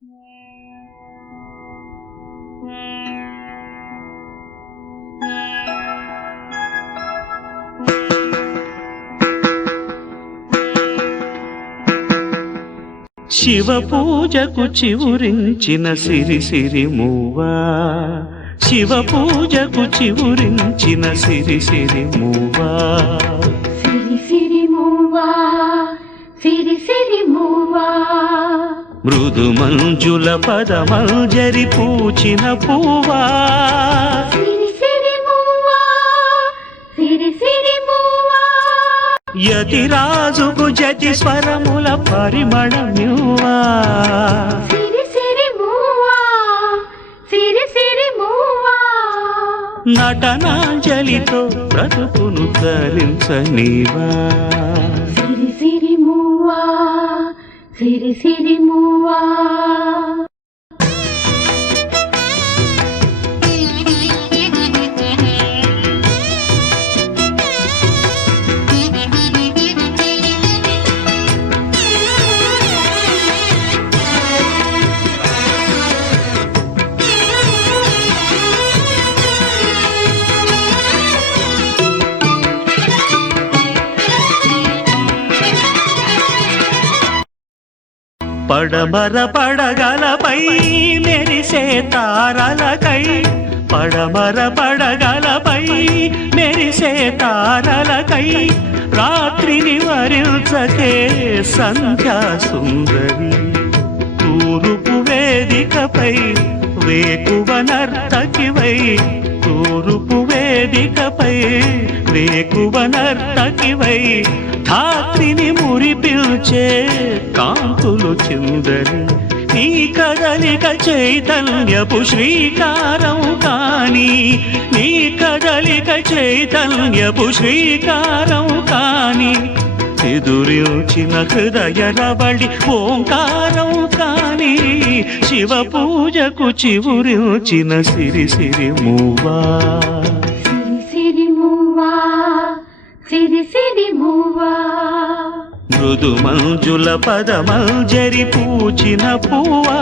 శివ పూజకు చివురించిన సిరి సిరి మూవా, శివ పూజకు చివురించిన సిరి సిరి మూవా, సిరి సిరి మూవా, సిరి సిరి మూవా, మృదు మంజుల పదమంజరి పూచిన పూవా, సిరి సిరి మూవా, సిరి సిరి మూవా, యతిరాజుకు జతి స్వరముల పరిమళమ్యువా, సిరి సిరి మూవా, సిరి సిరి మూవా, నటనాంజలితో బ్రతుకును ధరించనీవా, సిరి సిరి మూవా, సిరి సిరి మూవా. పడమర పడగలపై మెరిసే తారలకై, పడమర పడగలపై మెరిసే తారలకై, రాత్రిని వరించకే సంధ్యా సుందరి, తూరుపు వేదికపై వేకువ నర్తకివై, తూరుపు వేదికపై వేకువ నర్తకివై, ధాత్రిని మురిపిల్చే కాంతులు చిందరి, నీ కదలిక చైతన్యపు శ్రీకారం కాని, నీ కదలిక చైతన్యపు శ్రీకారం కాని, ఎదురించిన హృదయ రవళి ఓంకారం కాని, శివ పూజకు చివురించిన సిరి సిరి మూవా, సిరి సిరి మూవా, సిరి సిరి మూవా, మృదు మంజుల పదమంజరి పూచిన పూవా.